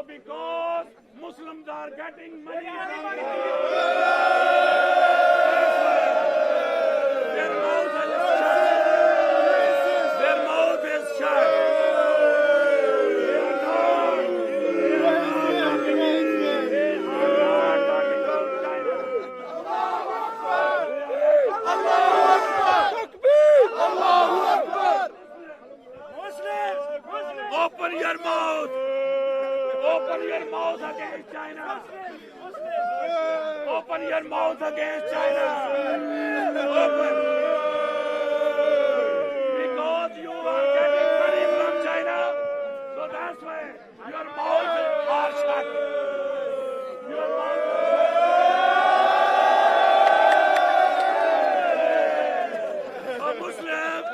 So because Muslims are getting money from their mouth is shut. They are not talking about China. Muslims, open your mouth. Open your mouth against China. Open your mouth against China. Open. Because you are getting money from China. So that's why your mouth are shut. Your mouth are shut. A Muslim.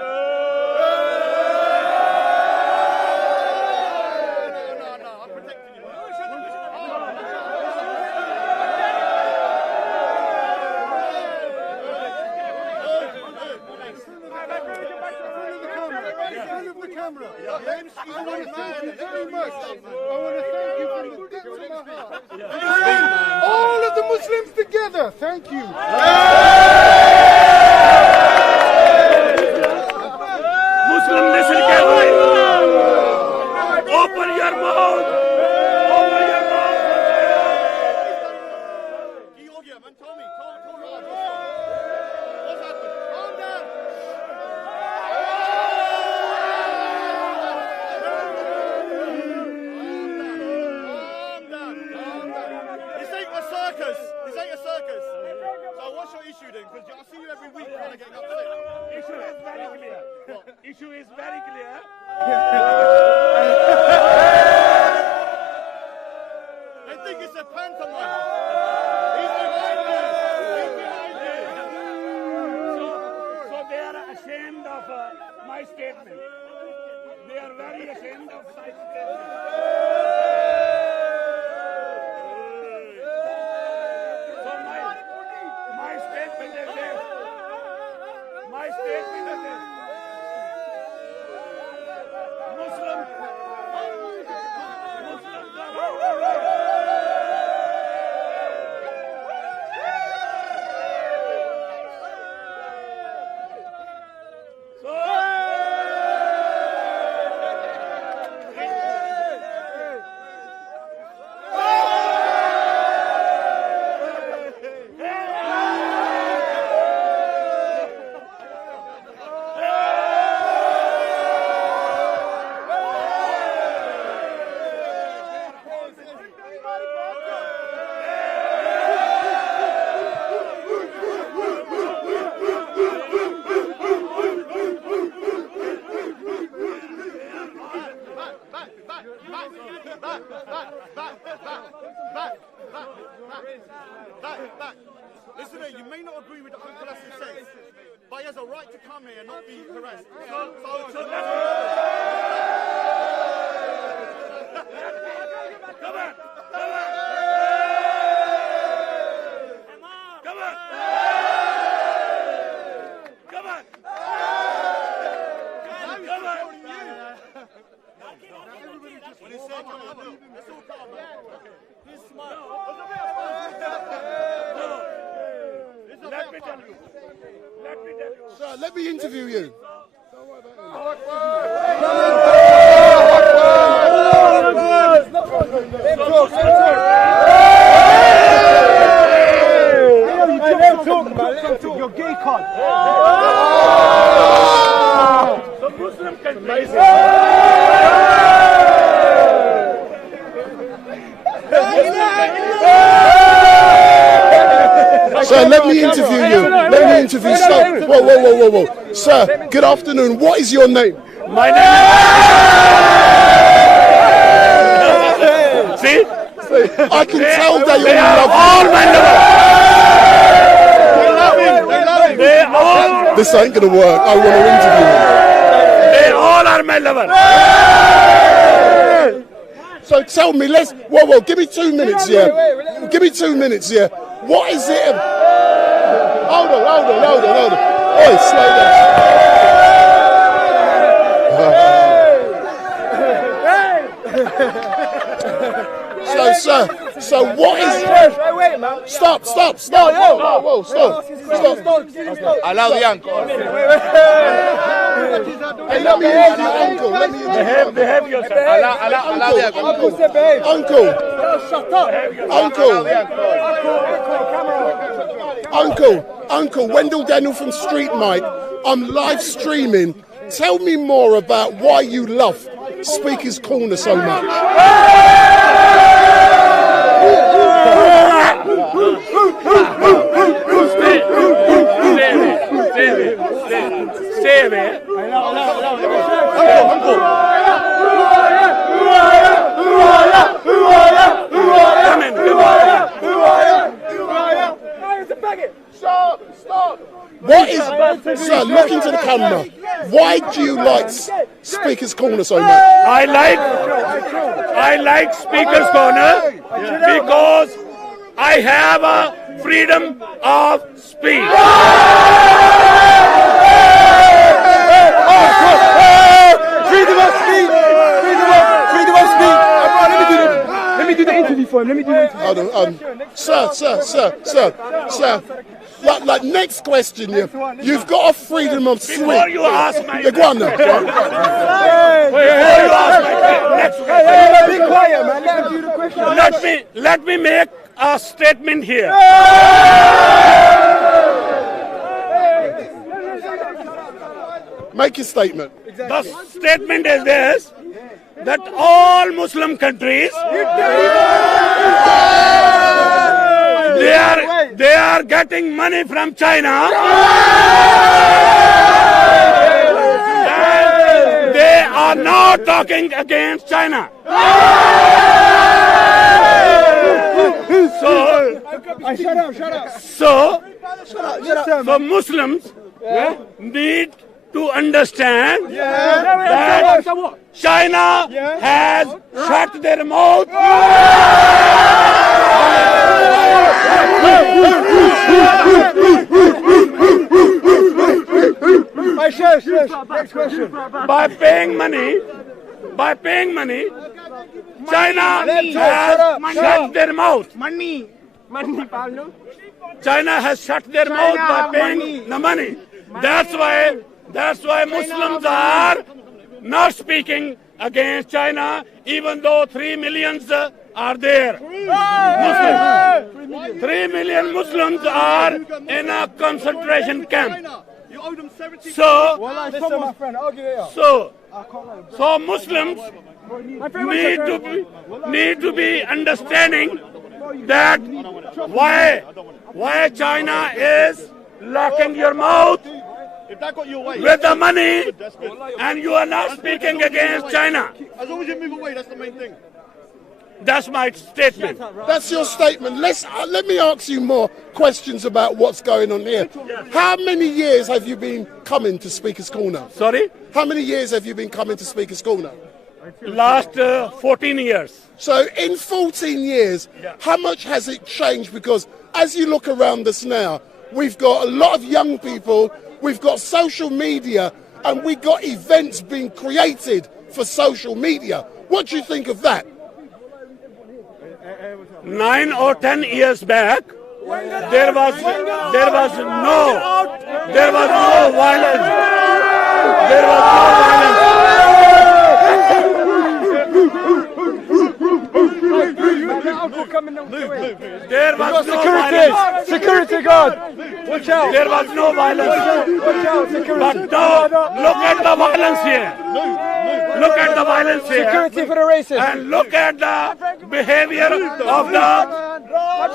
Camera. James, I want to thank you very much. I want to thank you from the depths of my heart. All of the Muslims together, thank you. Muslim, listen carefully. Open your mouth. Open your mouth. What's happened? Calm down. This ain't a circus. So what's your issue then? Because I see you every week kind of getting upset. Issue is very clear. Issue is very clear. They think it's a pantomime. He's behind you. He's behind you. So they are ashamed of my statement. They are very ashamed of my statement. My statement is this. Muslims back. Listen here, you may not agree with what Uncle Asif says, but he has a right to come here and not be harassed. So that's Come on! When he said come on, let's all come on. He's smart. Let me tell you. Sir, let me interview you. You're gay cunt. The Muslim can Sir, let me interview you. Let me interview you. Whoa. Sir, good afternoon. What is your name? My name is... See? I can tell that you're They are all my lovers. They all... This ain't gonna work. I want to interview They all are my lovers. you. So tell me, whoa, give me 2 minutes, yeah? Give me 2 minutes, yeah? What is it? Hold on. Oi, slow down. So what is... Wait, man. Stop. Whoa, stop. Allow the uncle. Hey, let me use you, uncle. Behave yourself. Allow the uncle. Uncle. Uncle, Wendell Daniel from StreetMic. I'm live streaming. Tell me more about why you love Speaker's Corner so much. Stay away. Uncle. Come in. Stop. What is... Sir, look into the camera. Why do you like Speaker's Corner so much? I like Speaker's Corner because I have a freedom of speech. Freedom of speech. Let me do the interview for him. Hold on. Sir. Like next question, you've got a freedom of speech. Before you ask my Go on now. next question, Be quiet, man. Let him do the question. let me make a statement here. Make your statement. The statement is this: that all Muslim countries they are getting money from China, and they are not talking against China. So Muslims need to understand that China has shut their mouth. Next question. By paying money, China has shut their mouth. China has shut their mouth by paying the money. That's why Muslims are not speaking against China, even though 3 million are there. 3 million Muslims are in a concentration camp. So Muslims need to be understanding that why China is locking your mouth with the money, and you are not speaking against China. As long as you move away, that's the main thing. That's my statement. That's your statement. Let me ask you more questions about what's going on here. How many years have you been coming to Speaker's Corner? Sorry? How many years have you been coming to Speaker's Corner? Last 14 years. So in 14 years, how much has it changed? Because as you look around us now, we've got a lot of young people, we've got social media, and we've got events being created for social media. What do you think of that? 9 or 10 years back, there was no violence. There was no violence. There was no violence. Security guard. Watch out. There was no violence. Watch out. Security. But now, look at the violence here. Look at the violence here. Security for the racists. And look at the behavior of the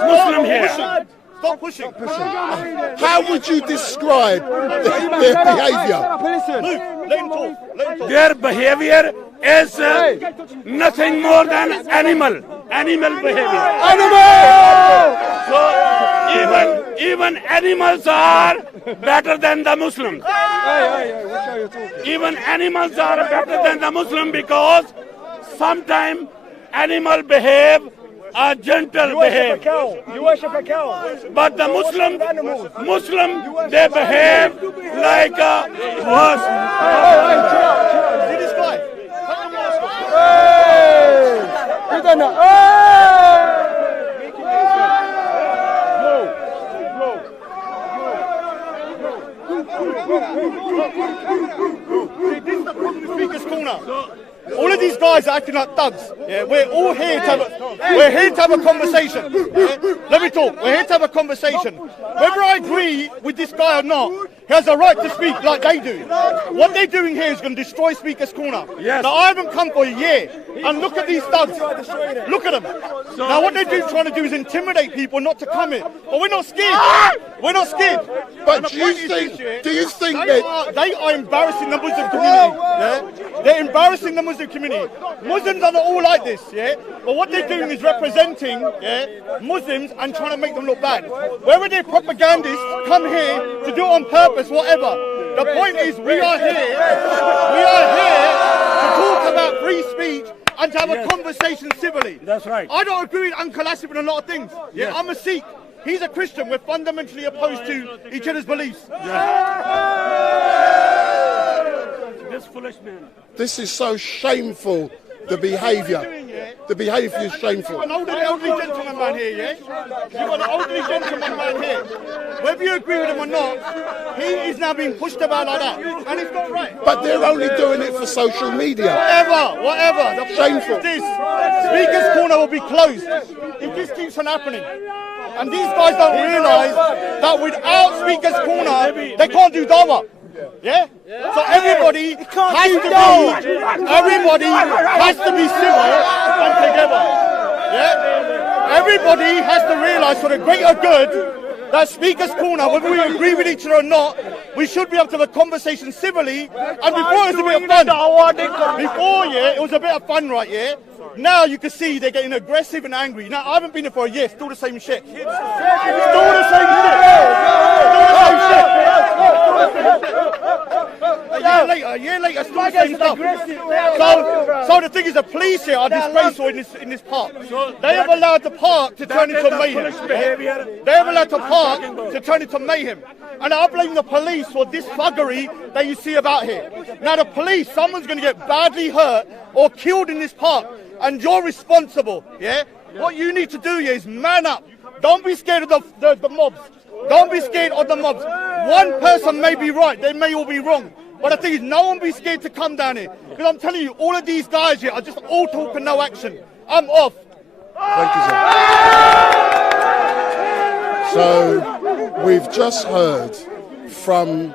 Muslim here. Stop pushing. How would you describe their behaviour? Their behavior is nothing more than animal behavior. So even animals are better than the Muslims. Even animals are better than the Muslim because sometimes animal behave a gentle behave. You worship a cow. But the Muslim, they behave like a horse. See this guy? Hey! This is the problem with Speaker's Corner. All of these guys are acting like thugs. Yeah, we're all here to have a conversation. Yeah? Let me talk. We're here to have a conversation. Whether I agree with this guy or not, he has a right to speak like they do. What they're doing here is going to destroy Speaker's Corner. Yes. Now, I haven't come for a year, and look at these thugs. Look at them. Now, what they're trying to do is intimidate people not to come here. But we're not scared. We're not scared. But do you think They are embarrassing the Muslim community. Yeah? They're embarrassing the Muslim community. Muslims are not all like this, yeah? But what they're doing is representing, yeah, Muslims and trying to make them look bad. Whether they're propagandists, come here to do it on purpose, whatever. The point is, we are here to talk about free speech and to have a conversation civilly. That's right. I don't agree with Uncle Asif in a lot of things. Yeah, Yes. I'm a Sikh. He's a Christian. We're fundamentally opposed to each other's beliefs. This foolish man. this is so shameful, the behaviour. The behaviour is shameful. An elderly gentleman man here, yeah? You've got an elderly gentleman man here. Whether you agree with him or not, he is now being pushed about like that. And it's not right. But they're only doing it for social media. Whatever. The Shameful. point is this. Speaker's Corner will be closed if this keeps on happening. And these guys don't realise that without Speaker's Corner, they can't do dawah. Yeah? So everybody has to be civil and together. Yeah? Everybody has to realise for the greater good that Speaker's Corner, whether we agree with each other or not, we should be able to have a conversation civilly. And before it was a bit of fun. Before, yeah, it was a bit of fun, right, yeah? Now you can see they're getting aggressive and angry. Now, I haven't been here for a year, still the same shit. Still the same shit. A year later, still the same stuff. So the thing is, the police here are disgraceful in this park. They have allowed the park to turn into mayhem. They have allowed the park to turn into mayhem. And I blame the police for this thuggery that you see about here. Now the police, someone's going to get badly hurt or killed in this park, and you're responsible, yeah? What you need to do here is man up. Don't be scared of the mobs. Don't be scared of the mobs. One person may be right, they may all be wrong. But the thing is, no one be scared to come down here. Because I'm telling you, all of these guys here are just all talk and no action. I'm off. Thank you, sir. So, we've just heard from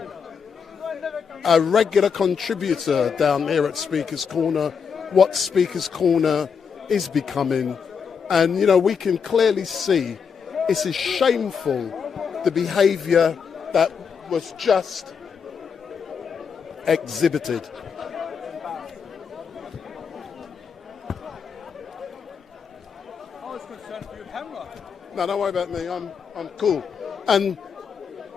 a regular contributor down here at Speaker's Corner what Speaker's Corner is becoming. And, you know, we can clearly see it's shameful, the behaviour that was just exhibited. No, don't worry about me. I'm cool. And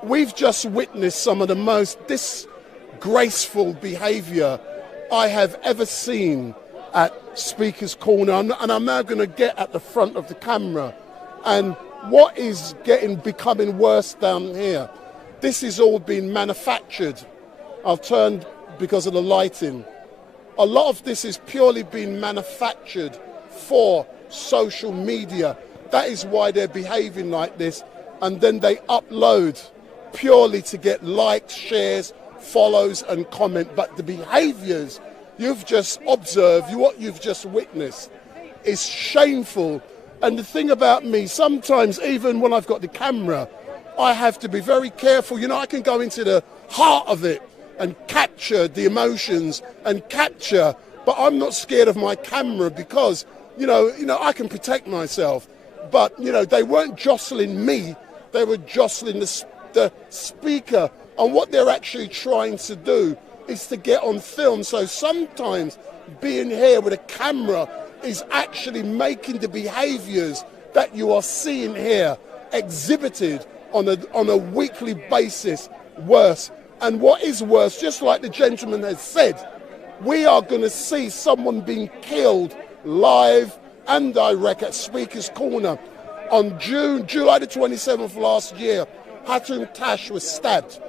we've just witnessed some of the most disgraceful behaviour I have ever seen at Speaker's Corner. And I'm now going to get at the front of the camera. And what is becoming worse down here? This is all being manufactured. I've turned because of the lighting. A lot of this is purely being manufactured for social media. That is why they're behaving like this. And then they upload purely to get likes, shares, follows and comment. But the behaviours you've just observed, what you've just witnessed, is shameful. And the thing about me, sometimes even when I've got the camera, I have to be very careful. You know, I can go into the heart of it and capture the emotions and capture, but I'm not scared of my camera because, you know, I can protect myself. But, you know, they weren't jostling me, they were jostling the speaker. And what they're actually trying to do is to get on film. So sometimes being here with a camera is actually making the behaviours that you are seeing here exhibited on a weekly basis worse. And what is worse, just like the gentleman has said, we are going to see someone being killed live and direct at Speaker's Corner. On July the 27th last year, Hatum Tash was stabbed.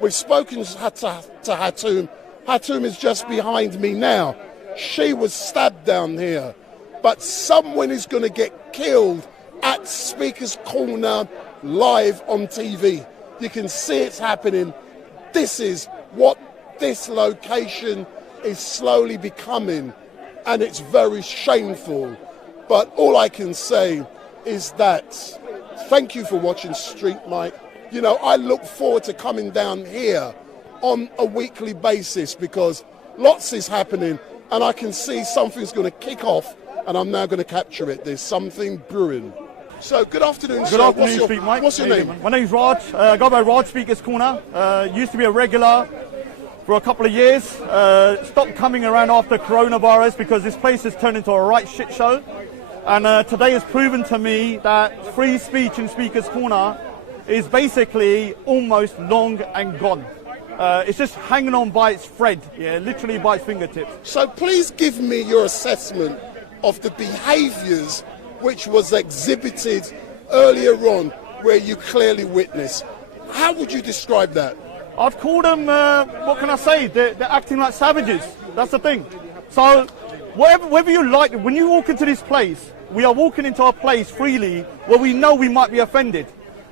We've spoken to Hatum. Hatum is just behind me now. She was stabbed down here. But someone is going to get killed at Speaker's Corner live on TV. You can see it's happening. This is what this location is slowly becoming, and it's very shameful. But all I can say is that thank you for watching StreetMic. You know, I look forward to coming down here on a weekly basis because lots is happening and I can see something's going to kick off and I'm now going to capture it. There's something brewing. So, good afternoon, sir. Good afternoon, StreetMic. What's your name? My name's Raj. I go by Raj Speaker's Corner. Used to be a regular for a couple of years. Stopped coming around after coronavirus because this place has turned into a right shit show. And today has proven to me that free speech in Speaker's Corner is basically almost long and gone. It's just hanging on by its thread, yeah, literally by its fingertips. So please give me your assessment of the behaviours which was exhibited earlier on where you clearly witnessed. How would you describe that? I'd call them, what can I say, they're acting like savages. That's the thing. So whether you like, when you walk into this place, we are walking into a place freely where we know we might be offended.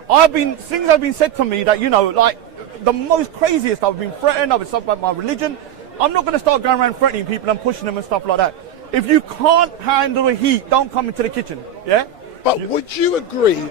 Things have been said to me that, you know, like the most craziest, I've been threatened, I've been stuff about my religion. I'm not going to start going around threatening people and pushing them and stuff like that. If you can't handle the heat, don't come into the kitchen, yeah? But would you agree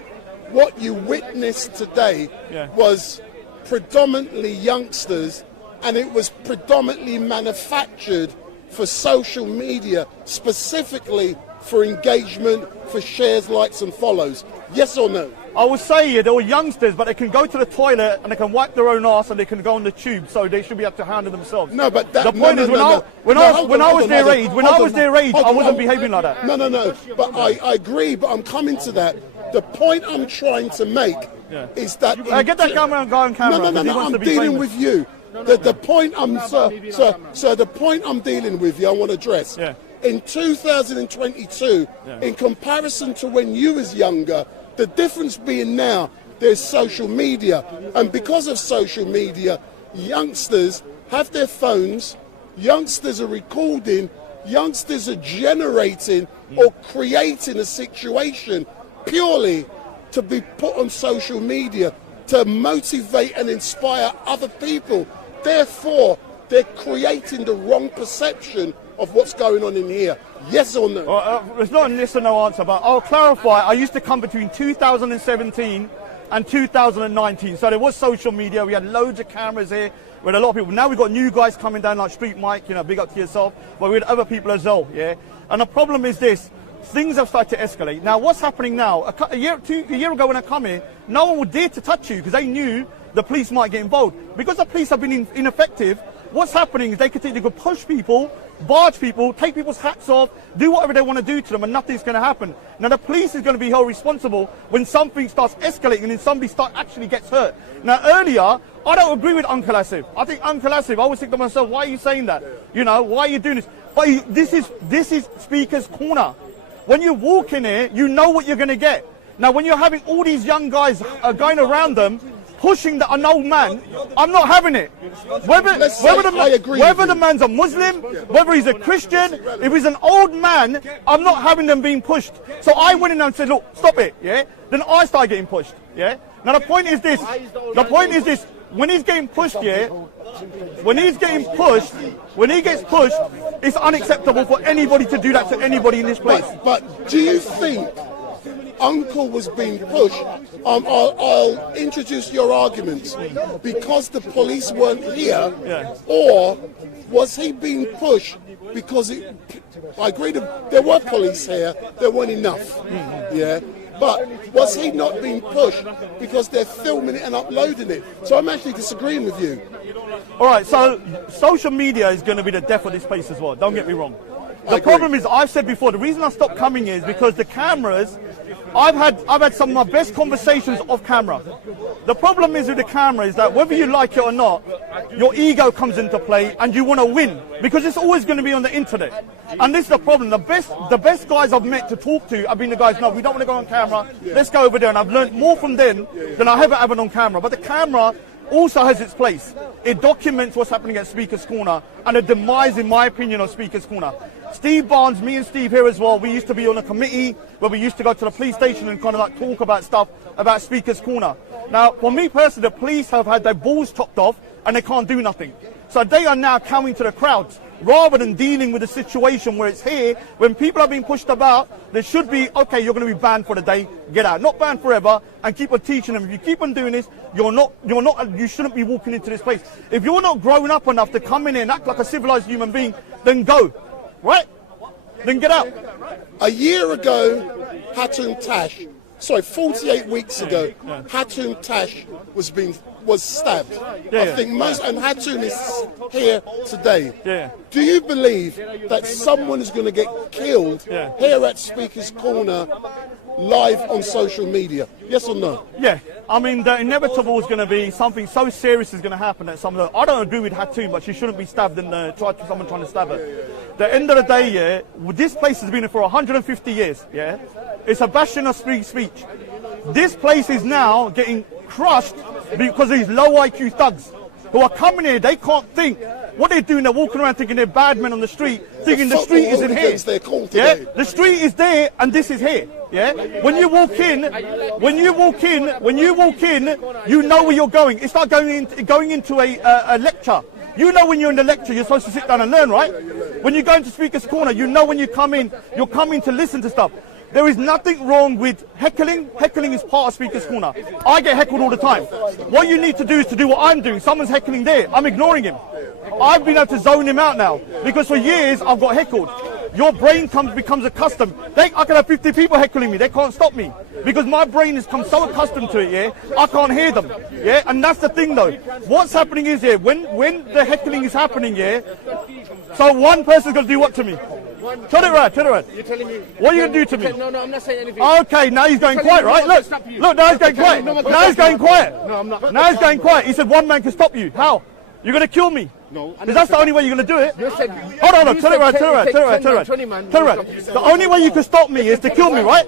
what you witnessed today was predominantly youngsters and it was predominantly manufactured for social media, specifically for engagement, for shares, likes and follows? Yes or no? I would say they were youngsters, but they can go to the toilet and they can wipe their own arse and they can go on the tube, so they should be able to handle themselves. No, but that, the point is, when I was their age, I wasn't behaving like that. No. But I agree, but I'm coming to that. The point I'm trying to make is that... get that camera and go on camera. No, I'm dealing with you. The point I'm... Sir, the point I'm dealing with you, I want to address. Yeah. In 2022, in comparison to when you was younger, the difference being now, there's social media. And because of social media, youngsters have their phones, youngsters are recording, youngsters are generating or creating a situation purely to be put on social media to motivate and inspire other people. Therefore, they're creating the wrong perception of what's going on in here. Yes or no? It's not a yes or no answer, but I'll clarify. I used to come between 2017 and 2019. So there was social media. We had loads of cameras here. We had a lot of people. Now we've got new guys coming down like StreetMic, you know, big up to yourself. But we had other people as well, yeah? And the problem is this. Things have started to escalate. Now, what's happening now? A year ago when I come here, no one would dare to touch you because they knew the police might get involved. Because the police have been ineffective, what's happening is they could push people, barge people, take people's hats off, do whatever they want to do to them, and nothing's going to happen. Now, the police is going to be held responsible when something starts escalating and then somebody actually gets hurt. Now, earlier, I don't agree with Uncle Asif. I think Uncle Asif, I always think to myself, why are you saying that? You know, why are you doing this? But this is Speaker's Corner. When you walk in here, you know what you're going to get. Now, when you're having all these young guys going around them, pushing an old man, I'm not having it. Whether the man's a Muslim, whether he's a Christian, if he's an old man, I'm not having them being pushed. So I went in and said, look, stop it, yeah? Then I started getting pushed, yeah? Now the point is this, when he's getting pushed, yeah, when he gets pushed, it's unacceptable for anybody to do that to anybody in this place. But do you think Uncle was being pushed? I'll introduce your arguments. Because the police weren't here, or was he being pushed because I agree that there were police here, there weren't enough, yeah? But was he not being pushed because they're filming it and uploading it? So I'm actually disagreeing with you. All right, so social media is going to be the death of this place as well. Don't get me wrong. The problem is, I've said before, the reason I stopped coming is because the cameras, I've had some of my best conversations off camera. The problem is with the camera is that whether you like it or not, your ego comes into play and you want to win because it's always going to be on the internet. And this is the problem. The best guys I've met to talk to have been the guys, no, we don't want to go on camera. Let's go over there. And I've learned more from them than I ever have on camera. But the camera also has its place. It documents what's happening at Speaker's Corner and the demise, in my opinion, of Speaker's Corner. Steve Barnes, me and Steve here as well, we used to be on a committee where we used to go to the police station and kind of like talk about stuff about Speaker's Corner. Now, for me personally, the police have had their balls chopped off and they can't do nothing. So they are now coming to the crowds rather than dealing with the situation where it's here. When people are being pushed about, there should be, okay, you're going to be banned for the day, get out. Not banned forever, and keep on teaching them. If you keep on doing this, you shouldn't be walking into this place. If you're not grown up enough to come in here and act like a civilized human being, then go, right? Then get out. A year ago, Hatun Tash, 48 weeks ago, Hatun Tash was stabbed. I think and Hatun is here today. Yeah. Do you believe that someone is going to get killed here at Speaker's Corner live on social media? Yes or no? Yeah. I mean, the inevitable is going to be something so serious is going to happen that I don't agree with Hatun, but she shouldn't be stabbed and someone trying to stab her. The end of the day, this place has been here for 150 years, It's a bastion of free speech. This place is now getting crushed because of these low IQ thugs who are coming here. They can't think. What they're doing, they're walking around thinking they're bad men on the street, thinking the street isn't here. The street is there and this is here. When you walk in, you know where you're going. It's like going into a lecture. You know when you're in the lecture, you're supposed to sit down and learn, right? When you go into Speaker's Corner, you know when you come in, you're coming to listen to stuff. There is nothing wrong with heckling. Heckling is part of Speaker's Corner. I get heckled all the time. What you need to do is to do what I'm doing. Someone's heckling there. I'm ignoring him. I've been able to zone him out now because for years I've got heckled. Your brain becomes accustomed. I can have 50 people heckling me. They can't stop me because my brain has come so accustomed to it. I can't hear them. And that's the thing though. What's happening is when the heckling is happening, so one person's going to do what to me? Turn it around. You're telling me. What are you going to do to me? No, I'm not saying anything. Okay, now he's going quiet, right? Look, now he's going quiet. Now he's going quiet. No, I'm not. Now he's going quiet. He said one man can stop you. How? You're going to kill me. No. Because that's the only way you're going to do it. Hold on, turn it around. The only way you can stop me is to kill me, right?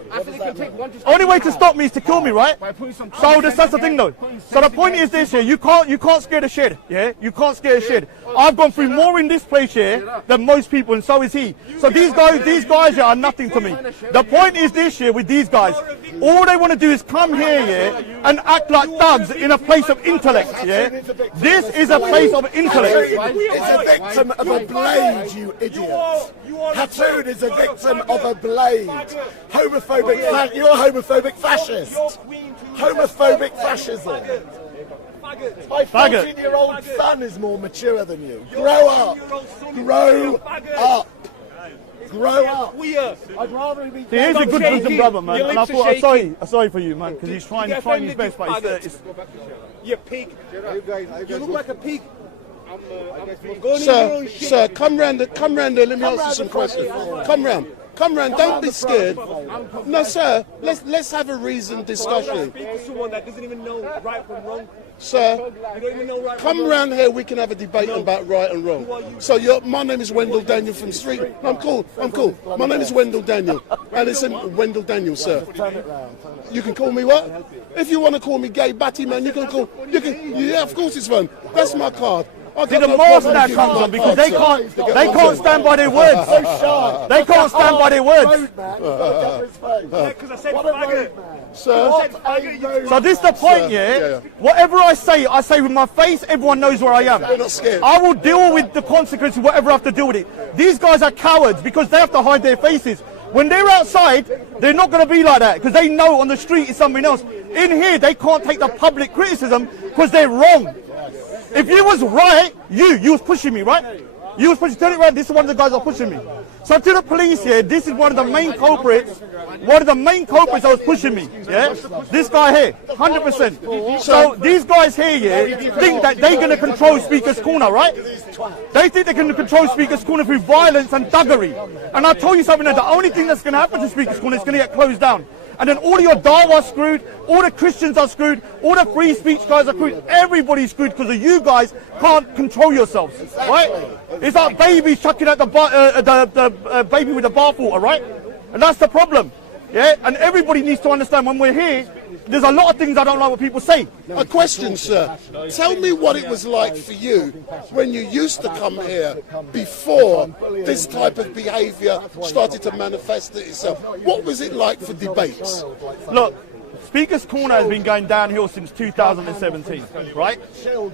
Only way to stop me is to kill me, right? So that's the thing, though. So the point is this here: you can't scare the shed, You can't scare the shed. I've gone through more in this place here than most people, and so is he. So these guys here are nothing to me. The point is this here with these guys: all they want to do is come here, and act like thugs in a place of intellect, This is a place of intellect. It's a victim of a blade, you idiot. Hatun is a victim of a blade. You're a homophobic fascist. Homophobic fascism. My 14-year-old son is more mature than you. Grow up. Grow up. Grow up. I'd rather be. He's a good Muslim brother, man. And I thought, I'm sorry for you, man, because he's trying his best, but it's You pig. You look like a pig. Sir, come round there. Let me ask you some questions. Come round. Don't be scared. No, sir. Let's have a reasoned discussion. Someone that doesn't even know right from wrong. Sir, come round here. We can have a debate about right and wrong. So my name is Wendell Daniel from Street. No, I'm cool. My name is Wendell Daniel, and it's Wendell Daniel, sir. You can call me what? If you want to call me gay batty man, you can call. Yeah, of course it's fun. That's my card. See, the mask now comes on because they can't stand by their words. They can't stand by their words. Because I said faggot. So this is the point, Whatever I say with my face. Everyone knows where I am. They're not scared. I will deal with the consequences, whatever I have to deal with it. These guys are cowards because they have to hide their faces. When they're outside, they're not going to be like that because they know on the street is something else. In here, they can't take the public criticism because they're wrong. If you was right, you was pushing me, right? You was pushing, turn it around, this is one of the guys that are pushing me. So to the police here, this is one of the main culprits that was pushing me, This guy here, 100%. So these guys here, think that they're going to control Speaker's Corner, right? They think they can control Speaker's Corner through violence and thuggery. And I'll tell you something, the only thing that's going to happen to Speaker's Corner is going to get closed down. And then all of your Dawa are screwed, all the Christians are screwed, all the free speech guys are screwed, everybody's screwed because of you guys can't control yourselves, right? It's like babies chucking out the baby with the bathwater, right? And that's the problem, And everybody needs to understand when we're here, there's a lot of things I don't like what people say. A question, sir. Tell me what it was like for you when you used to come here before this type of behaviour started to manifest itself. What was it like for debates? Look, Speaker's Corner has been going downhill since 2017, right?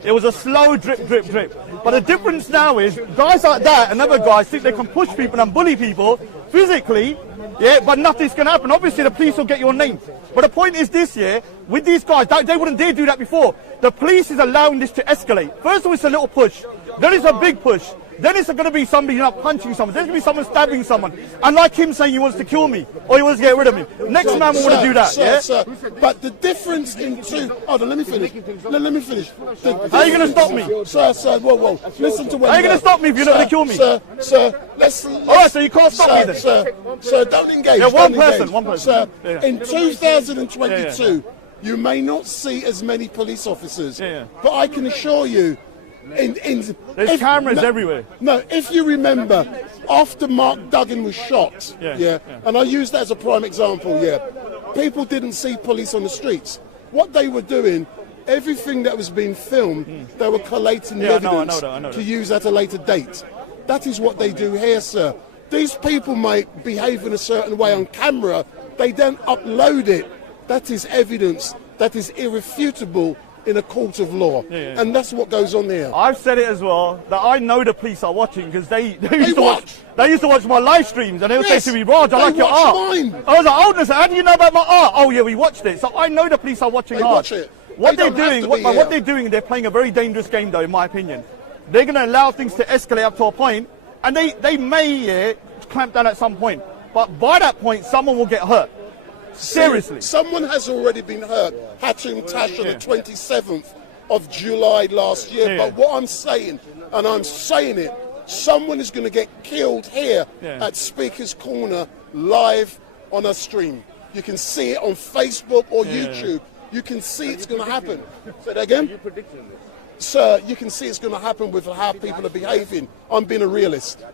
It was a slow drip, drip, drip. But the difference now is guys like that and other guys think they can push people and bully people physically, yeah, but nothing's going to happen. Obviously, the police will get your name. But the point is this, yeah, with these guys, they wouldn't dare do that before. The police is allowing this to escalate. First of all, it's a little push. Then it's a big push. Then it's going to be somebody punching someone. There's going to be someone stabbing someone. And like him saying he wants to kill me or he wants to get rid of me. Next man will want to do that, yeah? Sir, but the difference in two... Hold on, let me finish. Let me finish. How are you going to stop me? Sir, whoa. Listen to what... How are you going to stop me if you're not going to kill me? Sir, let's... All right, so you can't stop me then? Sir, don't engage. Yeah, one person. Sir, in 2022, you may not see as many police officers, but I can assure you, there's cameras everywhere. No, if you remember, after Mark Duggan was shot, and I use that as a prime example, people didn't see police on the streets. What they were doing, everything that was being filmed, they were collating evidence to use at a later date. That is what they do here, sir. These people might behave in a certain way on camera, they then upload it. That is evidence that is irrefutable in a court of law, and that's what goes on there. I've said it as well, that I know the police are watching because they used to watch my live streams and they would say to me, Raj, I like your art. Mine. I was like, oh, listen, how do you know about my art? Oh yeah, we watched it. So I know the police are watching They hard. watch it. What They they're doing, they're playing a very dangerous game though, in my opinion. They're going to allow things to escalate up to a point, and they may clamp down at some point. But by that point, someone will get hurt. Seriously. Someone has already been hurt. Hatim Tash on the 27th of July last year. But what I'm saying, and I'm saying it, someone is going to get killed here at Speaker's Corner live on a stream. You can see it on Facebook or YouTube. You can see it's going to happen. Say that again? Sir, you can see it's going to happen with how people are behaving. I'm being a realist.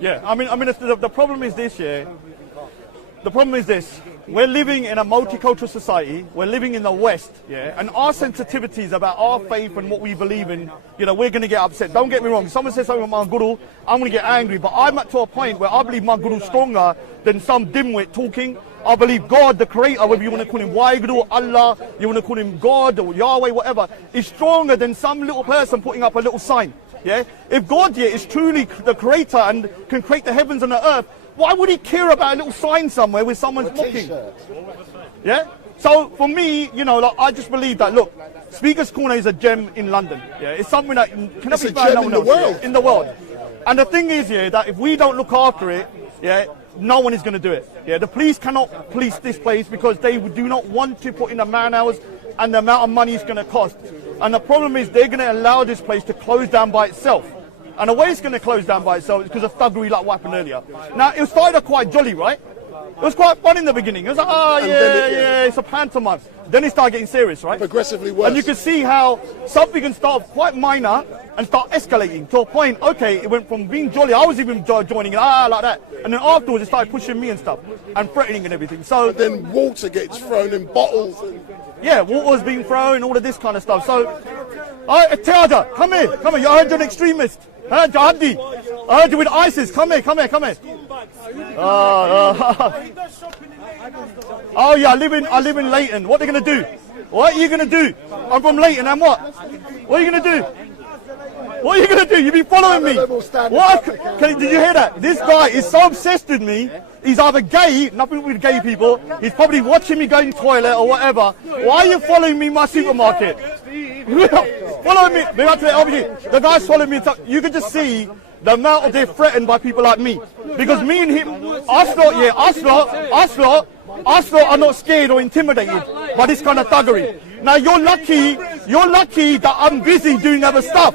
Yeah, I mean, the problem is this, The problem is this. We're living in a multicultural society. We're living in the West, and our sensitivities about our faith and what we believe in, we're going to get upset. Don't get me wrong. Someone says something about my guru, I'm going to get angry. But I'm at to a point where I believe my guru is stronger than some dimwit talking. I believe God, the Creator, whether you want to call him Waheguru, Allah, you want to call him God or Yahweh, whatever, is stronger than some little person putting up a little sign. If God is truly the Creator and can create the heavens and the earth, why would he care about a little sign somewhere where someone's mocking? So for me, I just believe that, look, Speaker's Corner is a gem in London. It's something that cannot be found in the world. And the thing is, that if we don't look after it, no one is going to do it. The police cannot police this place because they do not want to put in the man hours and the amount of money it's going to cost. And the problem is they're going to allow this place to close down by itself. And the way it's going to close down by itself is because of thuggery like what happened earlier. Now, it started off quite jolly, right? It was quite fun in the beginning. It was like, it's a pantomime. Then it started getting serious, right? Progressively worse. And you can see how something can start off quite minor and start escalating to a point, it went from being jolly, I was even joining in, like that. And then afterwards it started pushing me and stuff, and threatening and everything. So but then water gets thrown in bottles. Water's being thrown, all of this kind of stuff. So, Tiaja, come here. You heard you're an extremist. Jihadi. I heard you with ISIS. Come here. Oh yeah, I live in Leighton. What are they going to do? What are you going to do? I'm from Leighton, and what? What are you going to do? What are you going to do? You've been following me. What? Did you hear that? This guy is so obsessed with me. He's either gay, nothing with gay people. He's probably watching me go in the toilet or whatever. Why are you following me in my supermarket? Following me. Obviously, the guy's following me. You can just see the amount of they're threatened by people like me. Because me and him, us lot are not scared or intimidated by this kind of thuggery. Now you're lucky that I'm busy doing other stuff.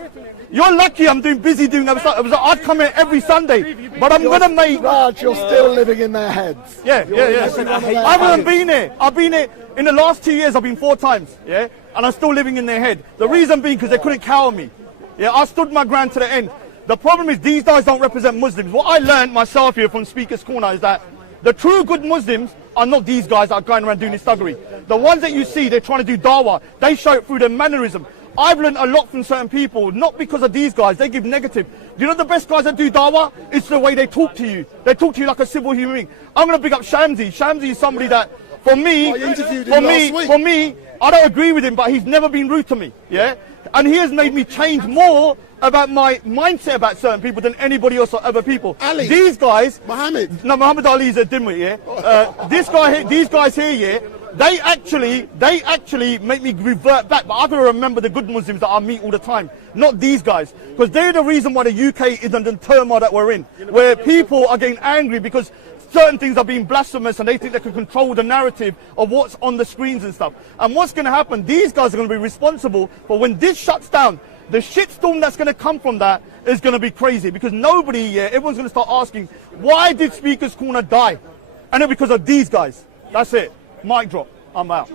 You're lucky I'm busy doing other stuff. I'd come here every Sunday, but I'm going to make... Raj, you're still living in their heads. Yeah. I haven't been here. I've been here, in the last 2 years, I've been 4 times, and I'm still living in their head. The reason being because they couldn't cower me. I stood my ground to the end. The problem is these guys don't represent Muslims. What I learned myself here from Speaker's Corner is that the true good Muslims are not these guys that are going around doing this thuggery. The ones that you see, they're trying to do dawah. They show it through their mannerism. I've learned a lot from certain people, not because of these guys. They give negative. Do you know the best guys that do dawah? It's the way they talk to you. They talk to you like a civil human being. I'm going to pick up Shamsi. Shamsi is somebody that For me, I interviewed him last week. for me, I don't agree with him, but he's never been rude to me. Yeah, and he has made me change more about my mindset about certain people than anybody else or other people. Ali. These guys, Muhammad. No, Muhammad Ali is a dimwit. Yeah, these guys here, yeah. They actually make me revert back, but I gotta remember the good Muslims that I meet all the time, not these guys, because they're the reason why the UK is under the turmoil that we're in, where people are getting angry because certain things are being blasphemous and they think they can control the narrative of what's on the screens and stuff. And what's going to happen, these guys are going to be responsible for when this shuts down. The shitstorm that's going to come from that is going to be crazy, because everyone's going to start asking, why did Speaker's Corner die? And it's because of these guys. That's it. Mic drop. I'm out.